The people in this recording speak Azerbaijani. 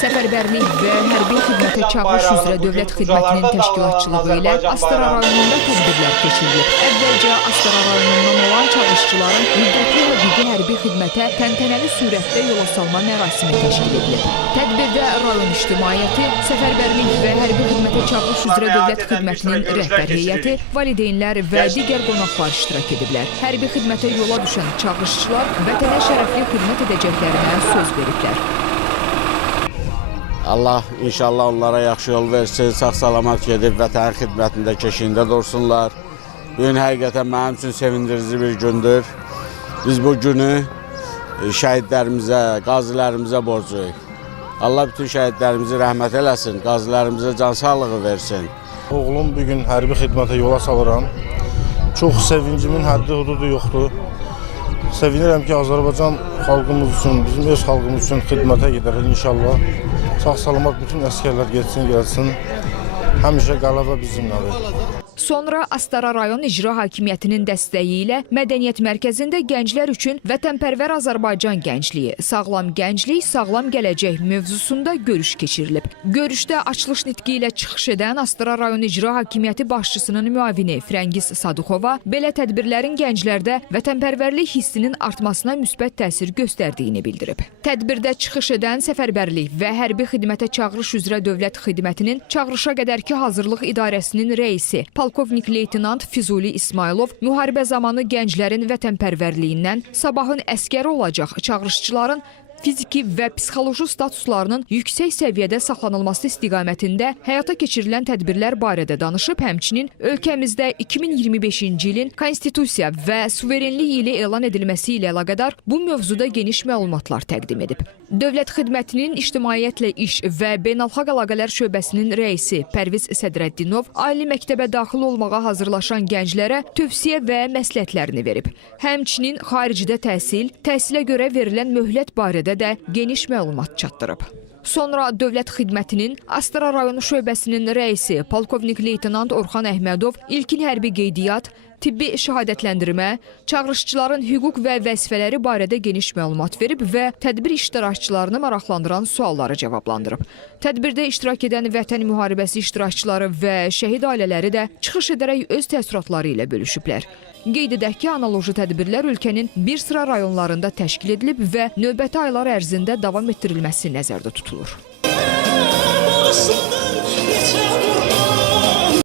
Səfərbərlik və hərbi xidmətə çağırış üzrə dövlət xidmətinin təşkilatçılığı ilə Astara rayonunda tədbirlər keçirilib. Əvvəlcə Astara rayonundan olan çağırışçıların müddətli həqiqi hərbi xidmətə təntənəli surətdə yola salma mərasimi təşkil edilib. Tədbirdə rayon ictimaiyyəti, səfərbərlik və hərbi xidmətə çağırış üzrə dövlət xidmətinin rəhbər heyəti, valideynlər və digər qonaqlar iştirak ediblər. Hərbi xidmətə yola düşən çağırışçılar vətənə şərəfli xidmət edəcəklərinə söz veriblər. Allah inşallah onlara yaxşı yol versin, sağ-salamat gedib vətən xidmətində keşiyində dursunlar. Bugün həqiqətən mənim üçün sevindirici bir gündür. Biz bu günü şəhidlərimizə, qazilərimizə borcluyuq. Allah bütün şəhidlərimizi rəhmət eləsin, qazilərimizə can sağlığı versin. Oğlum bugün hərbi xidmətə yola salıram. Çox sevincimin həddi hududu yoxdur. Sevinirəm ki, Azərbaycan xalqımız üçün, bizim öz xalqımız üçün xidmətə gedər inşallah. Sağ-salamat bütün əskərlər gəlsin. Həmişə qələbə bizimlədir. Sonra Astara rayon icra hakimiyyətinin dəstəyi ilə Mədəniyyət Mərkəzində gənclər üçün Vətənpərvər Azərbaycan gəncliyi, sağlam gənclik, sağlam gələcək mövzusunda görüş keçirilib. Görüşdə açılış nitqi ilə çıxış edən Astara rayon icra hakimiyyəti başçısının müavini Frəngiz Sadıxova belə tədbirlərin gənclərdə vətənpərvərlik hissinin artmasına müsbət təsir göstərdiyini bildirib. Tədbirdə çıxış edən Səfərbərlik və hərbi xidmətə çağırış üzrə dövlət xidmətinin çağırışa qədərki hazırlıq idarəsinin rəisi Polkovnik Leytenant Füzuli İsmailov müharibə zamanı gənclərin vətənpərvərliyindən, sabahın əskəri olacaq çağırışçıların fiziki və psixoloji statuslarının yüksək səviyyədə saxlanılması istiqamətində həyata keçirilən tədbirlər barədə danışıb, həmçinin ölkəmizdə 2025-ci ilin konstitusiya və suverenlik ili elan edilməsi ilə əlaqədar bu mövzuda geniş məlumatlar təqdim edib. Dövlət xidmətinin ictimaiyyətlə iş və beynəlxalq əlaqələr şöbəsinin rəisi Pərviz Sədrəddinov ali məktəbə daxil olmağa hazırlaşan gənclərə tövsiyə və məsləhətlərini verib. Həmçinin xaricdə təhsilə görə verilən möhlət barədə də geniş məlumat çatdırıb. Sonra dövlət xidmətinin Astara rayonu şöbəsinin rəisi Polkovnik Leytenant Orxan Əhmədov ilkin hərbi qeydiyyat, tibbi şəhadətləndirmə, çağırışçıların hüquq və vəzifələri barədə geniş məlumat verib və tədbir iştirakçılarını maraqlandıran sualları cavablandırıb. Tədbirdə iştirak edən vətən müharibəsi iştirakçıları və şəhid ailələri də çıxış edərək öz təəssüratları ilə bölüşüblər. Qeyd edək ki, analoji tədbirlər ölkənin bir sıra rayonlarında təşkil edilib və növbəti aylar ərzində davam etdirilməsi nəzərdə tutulur.